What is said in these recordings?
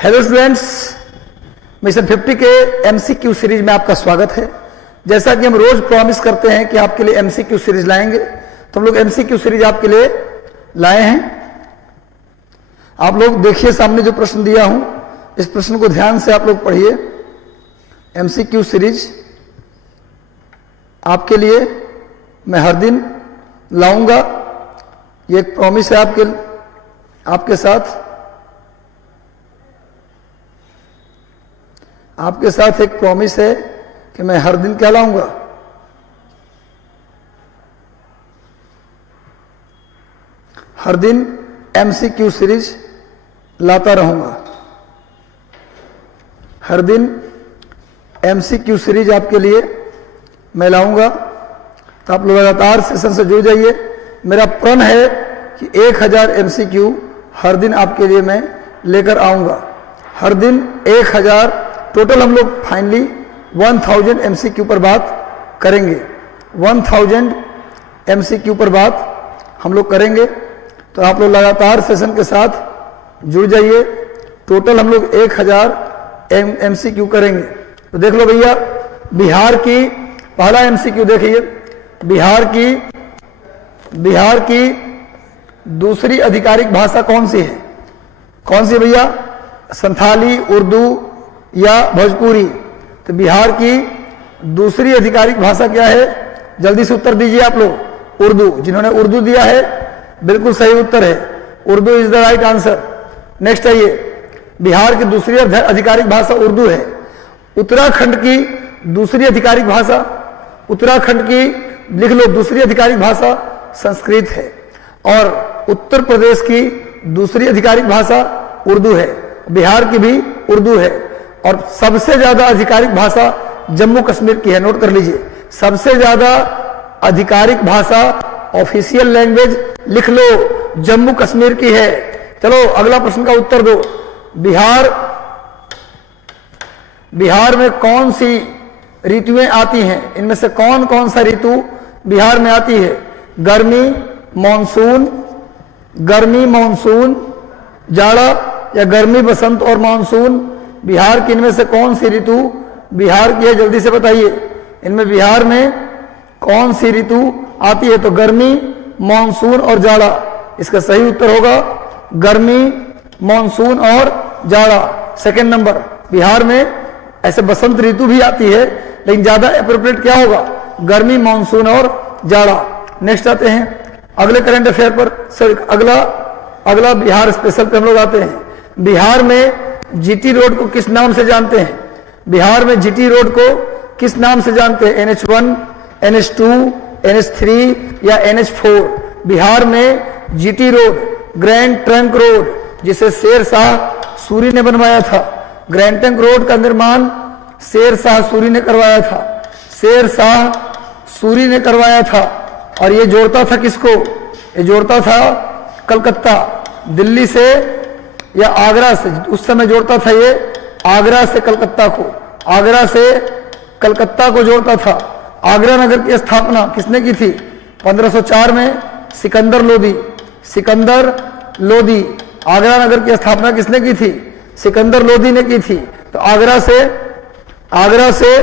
Hello students, mission 50 के MCQ series में आपका स्वागत है। जैसा कि हम रोज प्रॉमिस करते हैं कि आपके लिए एमसीक्यू सीरीज लाएंगे, तो हम लोग एमसीक्यू सीरीज आपके लिए लाए हैं। आप लोग देखिए सामने जो प्रश्न दिया हूं, इस प्रश्न को ध्यान से आप लोग पढ़िए। एमसीक्यू सीरीज आपके लिए मैं हर दिन लाऊंगा, ये एक प्रॉमिस है आपके साथ एक प्रॉमिस है कि मैं हर दिन क्या लाऊंगा, हर दिन एमसीक्यू सीरीज लाता रहूंगा। हर दिन एमसीक्यू सीरीज आपके लिए मैं लाऊंगा, तो आप लोग लगातार सेशन से जुड़ जाइए। मेरा प्रण है कि 1000 एमसीक्यू हर दिन आपके लिए मैं लेकर आऊंगा। हर दिन 1000 टोटल हम लोग फाइनली 1000 एमसीक्यू पर बात करेंगे। 1000 एमसीक्यू पर बात हम लोग करेंगे, तो आप लोग लगातार सेशन के साथ जुड़ जाइए। टोटल हम लोग 1000 एमसीक्यू करेंगे। तो देख लो भैया, बिहार की पहला एमसीक्यू देखिए। बिहार की दूसरी आधिकारिक भाषा कौन सी है? कौन सी भैया? संथाली, उर्दू या भोजपुरी? तो बिहार की दूसरी आधिकारिक भाषा क्या है? जल्दी से उत्तर दीजिए आप लोग। उर्दू। जिन्होंने उर्दू दिया है बिल्कुल सही उत्तर है, Urdu is the right answer. Next आइए, बिहार की दूसरी आधिकारिक भाषा उर्दू है। उत्तराखंड की दूसरी आधिकारिक भाषा, उत्तराखंड की लिख लो दूसरी आधिकारिक भाषा संस्कृत है। और उत्तर प्रदेश की दूसरी आधिकारिक भाषा उर्दू है। बिहार की भी उर्दू है। और सबसे ज्यादा आधिकारिक भाषा जम्मू कश्मीर की है। नोट कर लीजिए, सबसे ज्यादा आधिकारिक भाषा ऑफिशियल लैंग्वेज लिख लो जम्मू कश्मीर की है। चलो अगला प्रश्न का उत्तर दो। बिहार में कौन सी ऋतुएं आती हैं? इनमें से कौन कौन सा ऋतु बिहार में आती है? गर्मी, मानसून, जाड़ा या गर्मी, बसंत और मानसून? बिहार की इनमें से कौन सी ऋतु बिहार की है? जल्दी से बताइए, इनमें बिहार में कौन सी ऋतु आती है? तो गर्मी, मानसून और जाड़ा। इसका सही उत्तर होगा गर्मी, मानसून और जाड़ा। सेकंड नंबर, बिहार में ऐसे बसंत ऋतु भी आती है, लेकिन ज्यादा एप्रोप्रिएट क्या होगा? गर्मी, मानसून और जाड़ा। नेक्स्ट आते हैं अगले करंट अफेयर पर। सर अगला बिहार स्पेशल पे हम लोग आते हैं। बिहार में जीटी रोड को किस नाम से जानते हैं? बिहार में जीटी रोड को किस नाम से जानते हैं? NH1, NH2, NH3 या NH4? बिहार में GT road, grand trunk road, जिसे शेर शाह सूरी ने बनवाया था। ग्रैंड ट्रंक रोड का निर्माण शेर शाह सूरी ने करवाया था। शेर शाह सूरी ने करवाया था। और ये जोड़ता था किसको? ये जोड़ता था कलकत्ता, दिल्ली से या आगरा से। उस समय जोड़ता था ये आगरा से कलकत्ता को, आगरा से कलकत्ता को जोड़ता था। आगरा नगर की स्थापना किसने की थी? 1504 में सिकंदर लोदी। आगरा नगर की स्थापना किसने की थी? सिकंदर लोदी ने की थी। तो आगरा से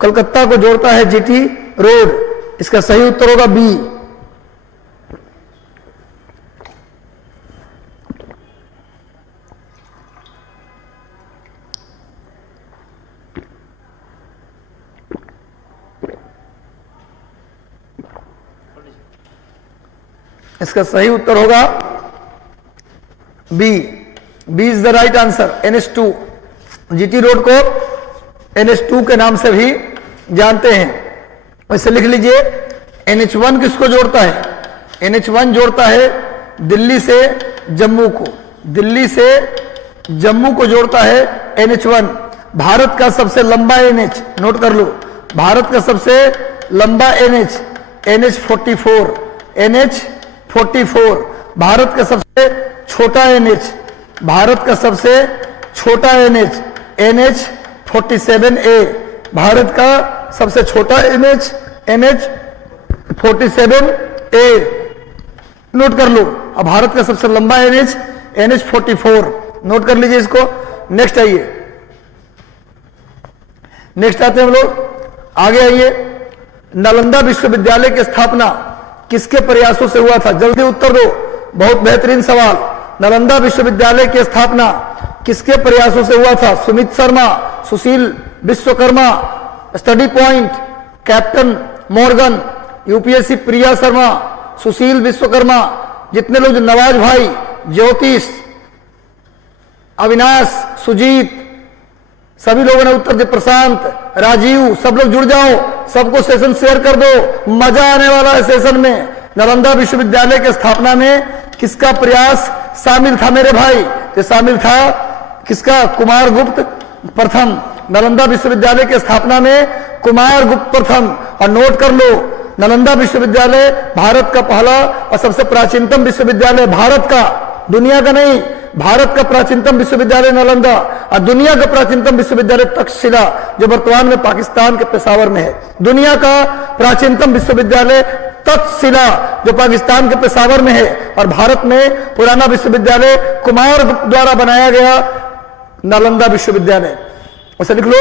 कलकत्ता को जोड़ता है जीटी रोड। इसका सही उत्तर होगा बी। इसका सही उत्तर होगा B. B is the right answer. NH2, GT road को NH2 के नाम से भी जानते हैं। वैसे लिख लीजिए, NH1 किसको जोड़ता है? NH1 जोड़ता है दिल्ली से जम्मू को, जोड़ता है NH1। भारत का सबसे लंबा NH, नोट कर लो, भारत का सबसे लंबा NH44, NH44। भारत का सबसे छोटा NH47A। भारत का सबसे छोटा NH47A। नोट कर लो। अब भारत का सबसे लंबा NH NH44 नोट कर लीजिए इसको। नेक्स्ट आइए, नेक्स्ट आते हैं हम लोग, आगे आइए। नालंदा विश्वविद्यालय की स्थापना किसके प्रयासों से हुआ था? जल्दी उत्तर दो, बहुत बेहतरीन सवाल। नालंदा विश्वविद्यालय की स्थापना किसके प्रयासों से हुआ था? Sumit Sharma, Sushil Vishwakarma, study point, captain Morgan, UPSC Priya Sharma, Sushil Vishwakarma, जितने लोग, नवाज भाई, ज्योतिष, अविनाश, सुजीत, सभी लोगों ने उत्तर दिया, प्रशांत, राजीव, सब लोग जुड़ जाओ, सबको सेशन शेयर कर दो, मजा आने वाला है सेशन में। नालंदा विश्वविद्यालय की स्थापना में किसका प्रयास शामिल था मेरे भाई? तो शामिल था किसका? कुमार गुप्त प्रथम। नालंदा विश्वविद्यालय की स्थापना में कुमार गुप्त प्रथम। और नोट कर लो, नालंदा विश्वविद्यालय भारत का पहला और सबसे प्राचीनतम विश्वविद्यालय, भारत का, दुनिया का नहीं, भारत का प्राचीनतम विश्वविद्यालय नालंदा, और दुनिया का प्राचीनतम विश्वविद्यालय तक्षशिला, जो वर्तमान में पाकिस्तान के पेशावर में है। दुनिया का प्राचीनतम विश्वविद्यालय तक्षशिला, जो पाकिस्तान के पेशावर में है। और भारत में पुराना विश्वविद्यालय कुमार गुप्त द्वारा बनाया गया नालंदा विश्वविद्यालय। उसे लिख लो,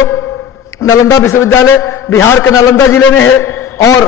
नालंदा विश्वविद्यालय बिहार के नालंदा जिले में है। और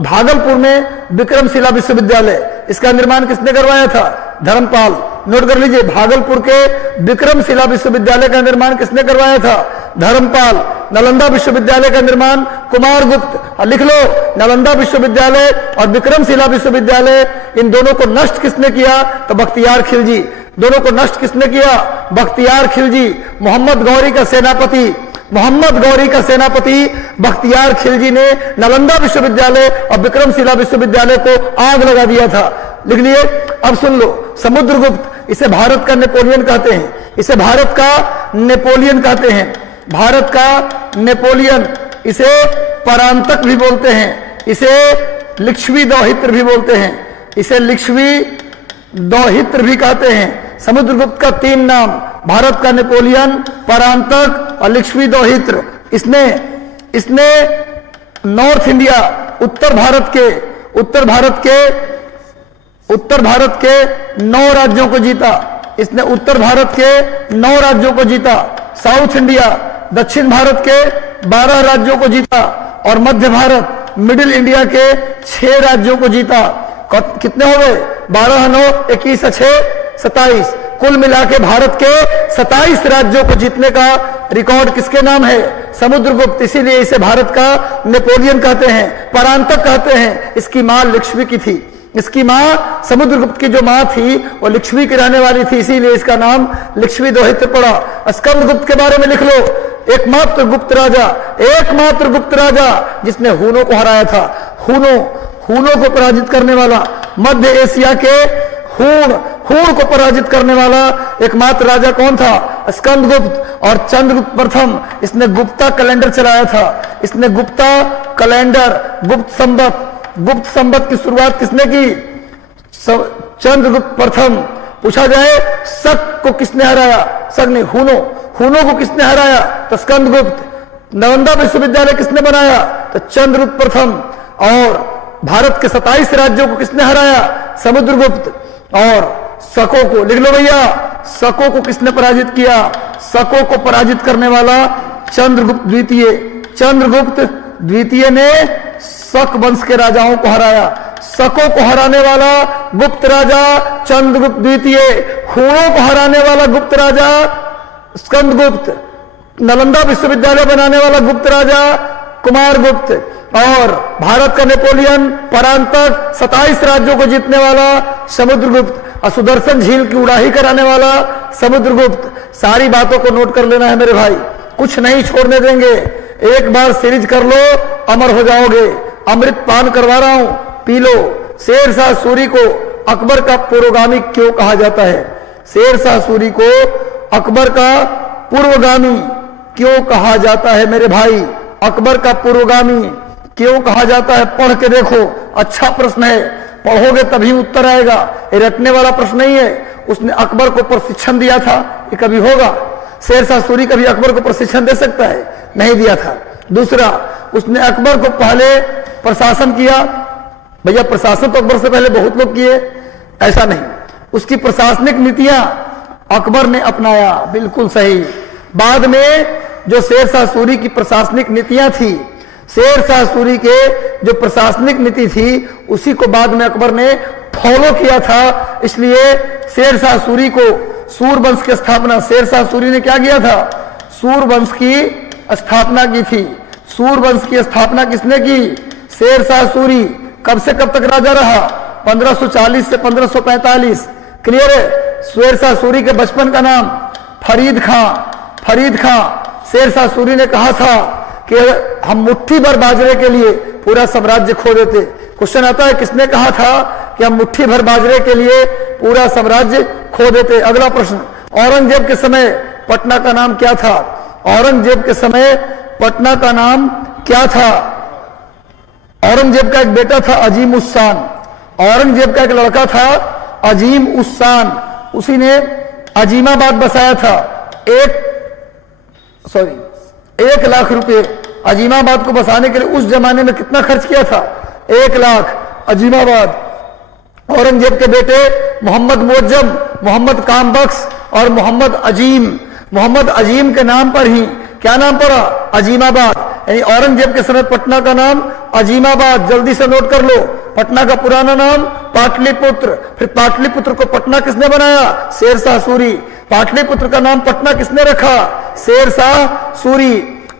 भागलपुर में विक्रमशिला विश्वविद्यालय, इसका निर्माण किसने करवाया था? धर्मपाल। नोट कर लीजिए, भागलपुर के विक्रमशिला विश्वविद्यालय का निर्माण किसने करवाया था? धर्मपाल। नालंदा विश्वविद्यालय का निर्माण कुमार गुप्त। लिख लो, नालंदा विश्वविद्यालय और विक्रमशिला विश्वविद्यालय, इन दोनों को नष्ट किसने किया? तो बख्तियार खिलजी। दोनों को नष्ट किसने किया? बख्तियार खिलजी। मोहम्मद गौरी का सेनापति, मोहम्मद गौरी का सेनापति बख्तियार खिलजी ने नालंदा विश्वविद्यालय और विक्रमशिला विश्वविद्यालय को आग लगा दिया था। लिख लिए। अब सुन लो, समुद्रगुप्त, इसे भारत का नेपोलियन कहते हैं, इसे भारत का नेपोलियन कहते हैं, भारत का नेपोलियन। इसे परांतक भी बोलते हैं, इसे लिच्छवी दौहित्र भी बोलते हैं, इसे लिच्छवी दौहित्र भी कहते हैं। समुद्रगुप्त का 3 नाम, भारत का नेपोलियन, परांतक और लिच्छवी दौहित्र। इसने नॉर्थ इंडिया, उत्तर भारत के 9 राज्यों को जीता। इसने उत्तर भारत के 9 राज्यों को जीता। साउथ इंडिया, दक्षिण भारत के 12 राज्यों को जीता। और मध्य भारत, मिडिल इंडिया के 6 राज्यों को जीता। कितने हो गए? 12, 9, 21, 6, 27। कुल मिला के भारत के 27 राज्यों को जीतने का रिकॉर्ड किसके नाम है? समुद्रगुप्त। इसीलिए इसे भारत का नेपोलियन कहते हैं, परांतक कहते हैं। इसकी मां लिच्छवी की थी, इसकी मां, समुद्रगुप्त की जो मां थी वो लिच्छवी की रहने वाली थी, इसीलिए इसका नाम लिच्छवी दौहित्र पड़ा। स्कंदगुप्त के बारे में लिख लो, एकमात्र गुप्त राजा जिसने हूनों को हराया था। हूनों को पराजित करने वाला, मध्य एशिया के हूण को पराजित करने वाला एकमात्र राजा कौन था? स्कंदगुप्त। और चंद्रगुप्त प्रथम, इसने गुप्ता कैलेंडर चलाया था। इसने गुप्ता कैलेंडर, गुप्त संवत की शुरुआत किसने की? चंद्रगुप्त प्रथम। पूछा जाए शक को किसने हराया? शक नहीं, हूनों को किसने हराया? तो स्कंदगुप्त। नालंदा विश्वविद्यालय किसने बनाया? तो चंद्रगुप्त प्रथम। और भारत के 27 राज्यों को किसने हराया? समुद्रगुप्त। और शकों को लिख लो भैया, शकों को किसने पराजित किया? शकों को पराजित करने वाला चंद्रगुप्त द्वितीय। चंद्रगुप्त द्वितीय ने शक वंश के राजाओं को हराया। शकों को हराने वाला गुप्त राजा चंद्रगुप्त द्वितीय, हूणों को हराने वाला गुप्त राजा स्कंदगुप्त, नालंदा विश्वविद्यालय बनाने वाला गुप्त राजा कुमार गुप्त, और भारत का नेपोलियन परांतक 27 राज्यों को जीतने वाला समुद्रगुप्त, और सुदर्शन झील की उड़ाही कराने वाला समुद्रगुप्त। सारी बातों को नोट कर लेना है मेरे भाई, कुछ नहीं छोड़ने देंगे। एक बार सीरीज कर लो, अमर हो जाओगे। अमृत पान करवा रहा हूं, पी लो। शेरशाह सूरी को अकबर का पुरोगामी क्यों कहा जाता है? शेरशाह सूरी को अकबर का पूर्वगामी क्यों कहा जाता है मेरे भाई? अकबर का पूर्वगामी क्यों कहा जाता है? पढ़ के देखो, अच्छा प्रश्न है, पढ़ोगे तभी उत्तर आएगा। ये रटने वाला प्रश्न नहीं है। उसने अकबर को प्रशिक्षण दिया था, ये कभी होगा? शेरशाह सूरी कभी अकबर को प्रशिक्षण दे सकता है? नहीं दिया था। दूसरा, उसने अकबर को पहले प्रशासन किया। भैया प्रशासन तो अकबर से पहले बहुत लोग किए, ऐसा नहीं। उसकी प्रशासनिक नीतियां अकबर ने अपनाया, बिल्कुल सही। बाद में जो शेर शाह सूरी की प्रशासनिक नीतियां थी, शेर शाह सूरी के जो प्रशासनिक नीति थी उसी को बाद में अकबर ने फॉलो किया था, इसलिए शेर शाह सूरी को सूरवंश की स्थापना, शेर शाह सूरी ने क्या किया था? सूरवंश की स्थापना की थी। सूरवंश की स्थापना किसने की? शेर शाह सूरी। कब से कब तक राजा रहा? 1540 से 1545। क्लियर है? शेर शाह सूरी के बचपन का नाम फरीद खां। फरीद खां। शेर शाह सूरी ने कहा था कि हम मुट्ठी भर बाजरे के लिए पूरा साम्राज्य खो देते। क्वेश्चन आता है किसने कहा था कि हम मुट्ठी भर बाजरे के लिए पूरा साम्राज्य खो देते? अगला प्रश्न, औरंगजेब के समय पटना का नाम क्या था? औरंगजेब के समय पटना का नाम क्या था? औरंगजेब का एक बेटा था अजीम उस शान। औरंगजेब का एक लड़का था अजीम उस शान, उसी ने अजीमाबाद बसाया था। 1 लाख रुपए अजीमाबाद को बसाने के लिए उस जमाने में कितना खर्च किया था? 1 लाख। अजीमाबाद। औरंगजेब के बेटे मोहम्मद मोअज्जम, मोहम्मद कामबख्श और मोहम्मद अजीम, मोहम्मद अजीम के नाम पर ही क्या नाम पड़ा? अजीमाबाद। यानी औरंगजेब के समय पटना का नाम अजीमाबाद। जल्दी से नोट कर लो, पटना का पुराना नाम पाटलिपुत्र। फिर पाटलिपुत्र को पटना किसने बनाया? शेर शाह सूरी। पाटलिपुत्र का नाम पटना किसने रखा? शेर शाह सूरी।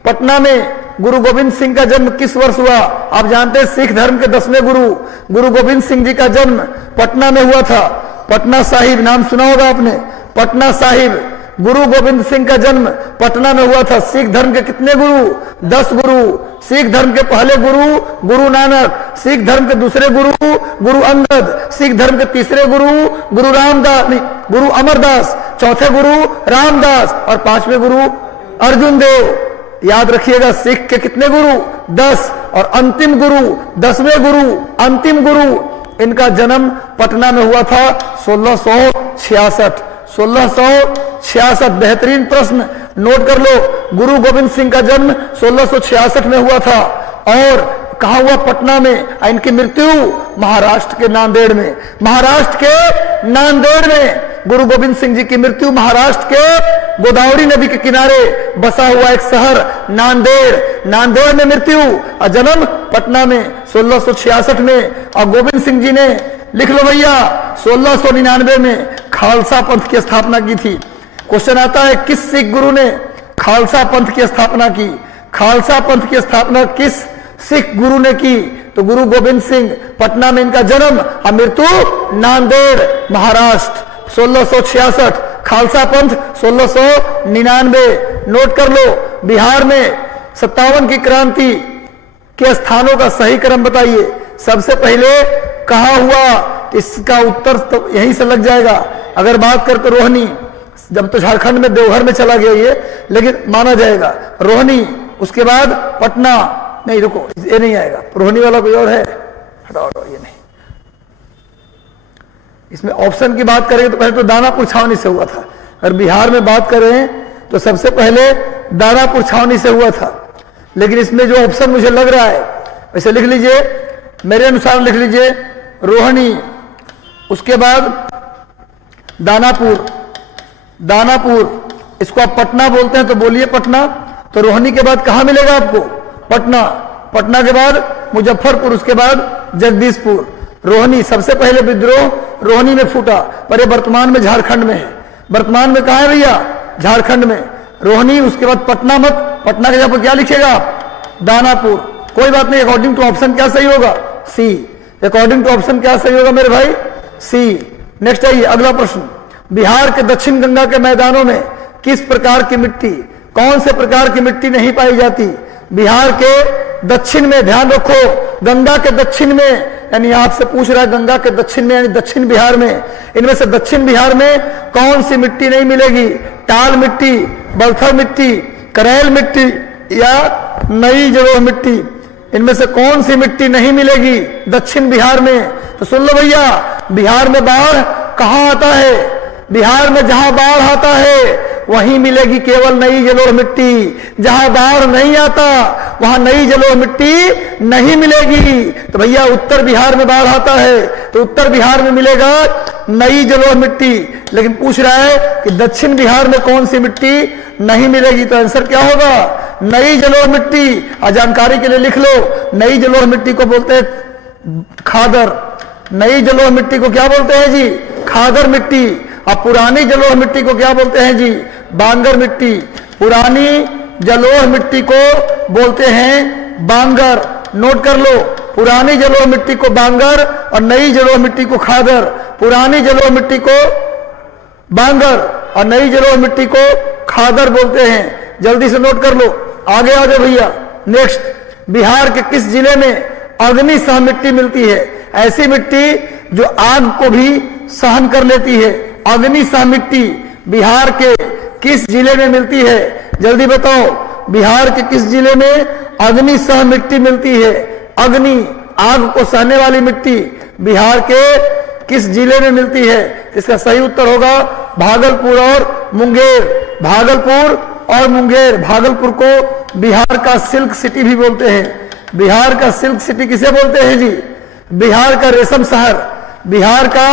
पटना में गुरु गोविंद सिंह का जन्म किस वर्ष हुआ? आप जानते हैं सिख धर्म के 10वें गुरु गुरु गोविंद सिंह जी का जन्म पटना में हुआ था। पटना साहिब नाम सुना होगा आपने। पटना साहिब, गुरु गोविंद सिंह का जन्म पटना में हुआ था। सिख धर्म के कितने गुरु? 10 गुरु। सिख धर्म के पहले गुरु गुरु नानक, सिख धर्म के दूसरे गुरु गुरु अंगद, सिख धर्म के तीसरे गुरु गुरु रामदास, गुरु अमरदास, चौथे गुरु रामदास और 5वें गुरु अर्जुन देव। याद रखिएगा, सिख के कितने गुरु? 10 और अंतिम गुरु 10वें गुरु, अंतिम गुरु, इनका जन्म पटना में हुआ था 1666। 1666। बेहतरीन प्रश्न, नोट कर लो। गुरु गोविंद सिंह का जन्म 1666 में हुआ था और कहा हुआ? पटना में। इनकी मृत्यु महाराष्ट्र के नांदेड़ में। महाराष्ट्र के नांदेड़ में गुरु गोविंद सिंह जी की मृत्यु। महाराष्ट्र के गोदावरी नदी के किनारे बसा हुआ एक शहर नांदेड़, नांदेड़ में मृत्यु और जन्म पटना में 1666 में। और गोविंद सिंह जी ने, लिख लो भैया, 1699 में खालसा पंथ की स्थापना की थी। क्वेश्चन आता है किस सिख गुरु ने खालसा पंथ की स्थापना की? खालसा पंथ की स्थापना किस सिख गुरु ने की? तो गुरु गोविंद सिंह। पटना में इनका जन्म और मृत्यु नांदेड़ महाराष्ट्र 1666। खालसा पंथ 1699। नोट कर लो। बिहार में 57 की क्रांति के स्थानों का सही क्रम बताइए। सबसे पहले कहा हुआ? इसका उत्तर तो यहीं से लग जाएगा। अगर बात करते रोहनी, जब तो झारखंड में देवघर में चला गया ये, लेकिन माना जाएगा रोहनी। उसके बाद पटना, नहीं रुको, ये नहीं आएगा, रोहनी वाला कोई और है, हटाओ ये नहीं। इसमें ऑप्शन की बात करें तो पहले तो दानापुर छावनी से हुआ था। अगर बिहार में बात करें तो सबसे पहले दानापुर छावनी से हुआ था, लेकिन इसमें जो ऑप्शन मुझे लग रहा है वैसे लिख लीजिए, मेरे अनुसार लिख लीजिए रोहनी, उसके बाद दानापुर। दानापुर, इसको आप पटना बोलते हैं तो बोलिए पटना। तो रोहनी के बाद कहां मिलेगा आपको? पटना। पटना के बाद मुजफ्फरपुर, उसके बाद जगदीशपुर। रोहनी, सबसे पहले विद्रोह रोहनी में फूटा, पर ये वर्तमान में झारखंड में है। वर्तमान में कहां है भैया? झारखंड में। रोहनी, उसके बाद पटना मत, पटना के जगह पर क्या लिखेगा आप? दानापुर। कोई बात नहीं, अकॉर्डिंग टू ऑप्शन क्या सही होगा? सी। अकॉर्डिंग टू ऑप्शन क्या सही होगा मेरे भाई? सी। नेक्स्ट आइए, अगला प्रश्न। बिहार के दक्षिण गंगा के मैदानों में किस प्रकार की मिट्टी, कौन से प्रकार की मिट्टी नहीं पाई जाती? बिहार के दक्षिण में, ध्यान रखो, गंगा के दक्षिण में, यानी आपसे पूछ रहा है गंगा के दक्षिण में यानी दक्षिण बिहार में, इनमें से दक्षिण बिहार में कौन सी मिट्टी नहीं मिलेगी? टाल मिट्टी, बलथर मिट्टी, करेल मिट्टी या नई जलोढ़ मिट्टी? इनमें से कौन सी मिट्टी नहीं मिलेगी दक्षिण बिहार में? तो सुन लो भैया, बिहार में बाढ़ कहां आता है? बिहार में जहां बाढ़ आता है वहीं मिलेगी केवल नई जलोढ़ मिट्टी। जहां बाढ़ नहीं आता वहां नई जलोढ़ मिट्टी नहीं मिलेगी। तो भैया उत्तर बिहार में बाढ़ आता है तो उत्तर बिहार में मिलेगा नई जलोढ़ मिट्टी, लेकिन पूछ रहा है कि दक्षिण बिहार में कौन सी मिट्टी नहीं मिलेगी। तो आंसर क्या होगा? नई जलोढ़ मिट्टी। और जानकारी के लिए लिख लो, नई जलोढ़ मिट्टी को बोलते हैं खादर। नई जलोढ़ मिट्टी को क्या बोलते हैं जी? खादर मिट्टी। और पुरानी जलोढ़ मिट्टी को क्या बोलते हैं जी? बांगर मिट्टी। पुरानी जलोढ़ मिट्टी को बोलते हैं बांगर। नोट कर लो, पुरानी जलोढ़ मिट्टी को बांगर और नई जलोढ़ मिट्टी को खादर। पुरानी जलोढ़ मिट्टी को बांगर और नई जलोढ़ मिट्टी को खादर बोलते हैं। जल्दी से नोट कर लो, आगे आ जाओ भैया। नेक्स्ट, बिहार के किस जिले में अग्नि सह मिट्टी मिलती है? ऐसी मिट्टी जो आग को भी सहन कर लेती है। अग्नि सह मिट्टी बिहार के किस जिले में मिलती है? जल्दी बताओ, बिहार के किस जिले में अग्नि सह मिट्टी मिलती है? अग्नि, आग को सहने वाली मिट्टी बिहार के किस जिले में मिलती है? इसका सही उत्तर होगा भागलपुर और मुंगेर। भागलपुर और मुंगेर। भागलपुर को बिहार का सिल्क सिटी भी बोलते हैं। बिहार का सिल्क सिटी किसे बोलते हैं जी? बिहार का रेशम शहर। बिहार का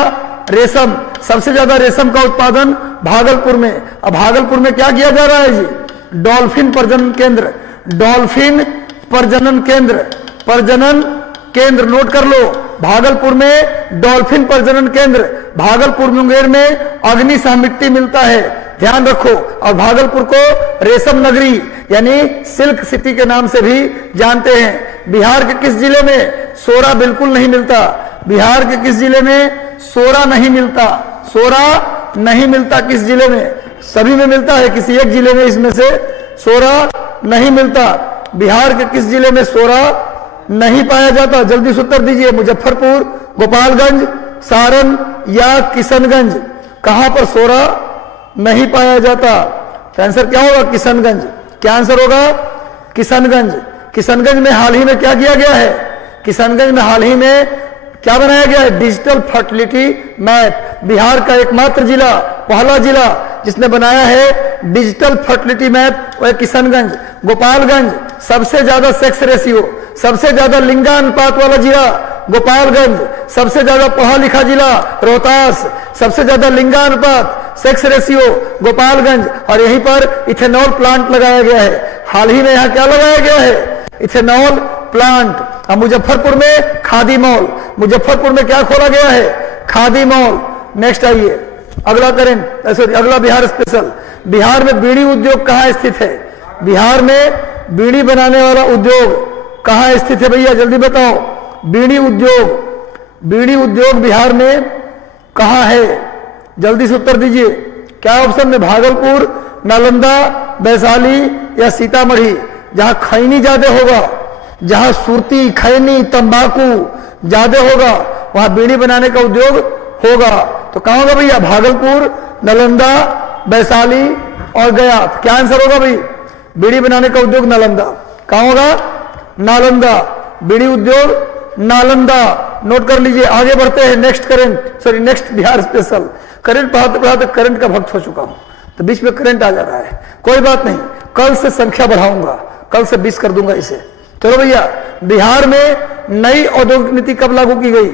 रेशम, सबसे ज्यादा रेशम का उत्पादन भागलपुर में। अब भागलपुर में क्या किया जा रहा है जी? डॉल्फिन प्रजनन केंद्र। डॉल्फिन प्रजनन केंद्र, प्रजनन केंद्र नोट कर लो। भागलपुर में डॉल्फिन प्रजनन केंद्र, भागलपुर मुंगेर में अग्नि सह मिट्टी मिलता है, ध्यान रखो। और भागलपुर को रेशम नगरी यानी सिल्क सिटी के नाम से भी जानते हैं। बिहार के किस जिले में सोरा बिल्कुल नहीं मिलता? बिहार के किस जिले में सोरा नहीं मिलता? सोरा नहीं मिलता किस जिले में? सभी में मिलता है, किसी एक जिले में इसमें से सोरा नहीं मिलता। बिहार के किस जिले में सोरा नहीं पाया जाता? जल्दी से उत्तर दीजिए। मुजफ्फरपुर, गोपालगंज, सारण या किशनगंज? कहां पर सोरा नहीं पाया जाता? तो आंसर क्या होगा? किशनगंज। क्या आंसर होगा? किशनगंज। किशनगंज में हाल ही में क्या किया गया है? किशनगंज में हाल ही में क्या बनाया गया है? Digital fertility map. बिहार का एकमात्र जिला, पहला जिला जिसने बनाया है डिजिटल फर्टिलिटी मैप, वो है किशनगंज। गोपालगंज, सबसे ज्यादा सेक्स रेशियो, सबसे ज्यादा लिंगानुपात वाला जिला गोपालगंज। सबसे ज्यादा पढ़ा लिखा जिला रोहतास। सबसे ज्यादा लिंगानुपात, सेक्स रेशियो गोपालगंज। और यहीं पर इथेनॉल प्लांट लगाया गया है। हाल ही में यहाँ क्या लगाया गया है? Ethanol plant. अब मुजफ्फरपुर में खादी मॉल। मुजफ्फरपुर में क्या खोला गया है? खादी मॉल। नेक्स्ट आइए, अगला करंट, सॉरी अगला बिहार स्पेशल। बिहार में बीड़ी उद्योग कहाँ स्थित है? बिहार में बीड़ी बनाने वाला उद्योग कहाँ स्थित है भैया? जल्दी बताओ। बीड़ी उद्योग, बीड़ी उद्योग बिहार में कहाँ है? जल्दी से उत्तर दीजिए। क्या ऑप्शन में? भागलपुर, नालंदा, वैशाली या सीतामढ़ी? जहां खैनी ज्यादा होगा, जहां सुरती, खैनी, तंबाकू ज्यादा होगा, वहां बीड़ी बनाने का उद्योग होगा। तो कहां होगा भैया? भागलपुर, नालंदा, वैशाली और गया। क्या आंसर होगा भाई? बीड़ी बनाने का उद्योग नालंदा। कहां होगा? नालंदा। बीड़ी उद्योग नालंदा। नोट कर लीजिए। आगे बढ़ते हैं। Next current, sorry next Bihar special. Current पढ़ाते पढ़ाते करंट का भक्त हो चुका हूं, तो बीच में करंट आ जा रहा है। कोई बात नहीं, कल से संख्या बढ़ाऊंगा, कल से 20 कर दूंगा इसे। चलो भैया, बिहार में नई औद्योगिक नीति कब लागू की गई?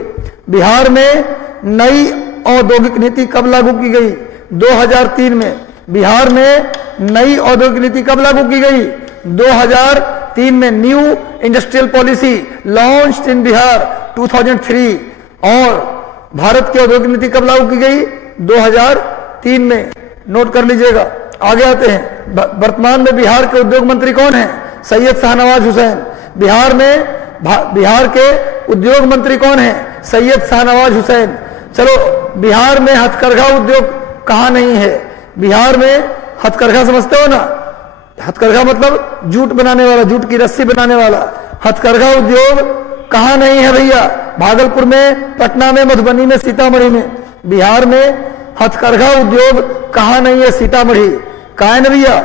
बिहार में नई औद्योगिक नीति कब लागू की गई? 2003 में। बिहार में नई औद्योगिक नीति कब लागू की गई? 2003 में। New industrial policy launched in Bihar 2003। और भारत की औद्योगिक नीति कब लागू की गई? 2003 में। नोट कर लीजिएगा। आगे आते हैं। वर्तमान में बिहार के उद्योग मंत्री कौन है? सैयद शाहनवाज हुसैन। बिहार के उद्योग मंत्री कौन है? सैयद शाहनवाज हुसैन। चलो, बिहार में हथकरघा उद्योग कहाँ नहीं है? बिहार में हथकरघा समझते हो ना? हथकरघा मतलब जूट बनाने वाला, जूट की रस्सी बनाने वाला। हथकरघा उद्योग कहाँ नहीं है भैया? भागलपुर में, पटना में, मधुबनी में, सीतामढ़ी में। बिहार में हथकरघा उद्योग कहाँ नहीं है? सीतामढ़ी। कहाँ है ना भैया?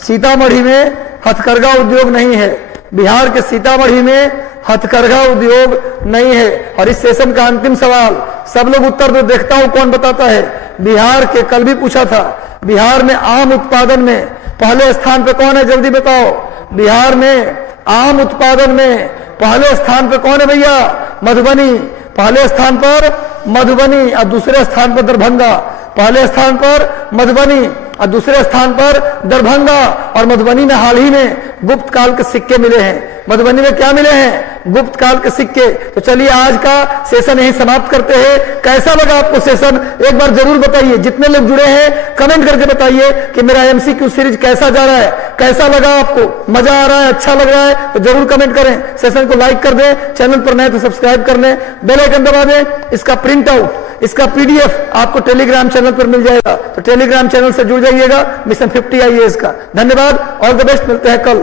सीतामढ़ी में हथकरघा उद्योग नहीं है। बिहार के सीतामढ़ी में हथकरघा उद्योग नहीं है। और इस सेशन का अंतिम सवाल, सब लोग उत्तर दो, देखता हूं कौन बताता है। बिहार के, कल भी पूछा था, बिहार में आम उत्पादन में पहले स्थान पे कौन है? जल्दी बताओ। बिहार में आम उत्पादन में पहले स्थान पर कौन है भैया? मधुबनी। पहले स्थान पर मधुबनी और दूसरे स्थान पर दरभंगा। पहले स्थान पर मधुबनी और दूसरे स्थान पर दरभंगा। और मधुबनी में हाल ही में गुप्त काल के सिक्के मिले हैं। मधुबनी में क्या मिले हैं? गुप्त काल के सिक्के। तो चलिए आज का सेशन यही समाप्त करते हैं। कैसा लगा आपको सेशन? एक बार जरूर बताइए। जितने लोग जुड़े हैं कमेंट करके बताइए कि मेरा एमसीक्यू सीरीज कैसा जा रहा है, कैसा लगा आपको, मजा आ रहा है, अच्छा लग रहा है, तो जरूर कमेंट करें। सेशन को लाइक कर दें, चैनल पर नए तो सब्सक्राइब कर लें, बेल आइकन दबा दें। इसका प्रिंट आउट, इसका पीडीएफ आपको टेलीग्राम चैनल पर मिल जाएगा, तो टेलीग्राम चैनल से जुड़ जाइएगा। मिशन 50 IAS का। धन्यवाद, ऑल द बेस्ट, मिलते हैं कल।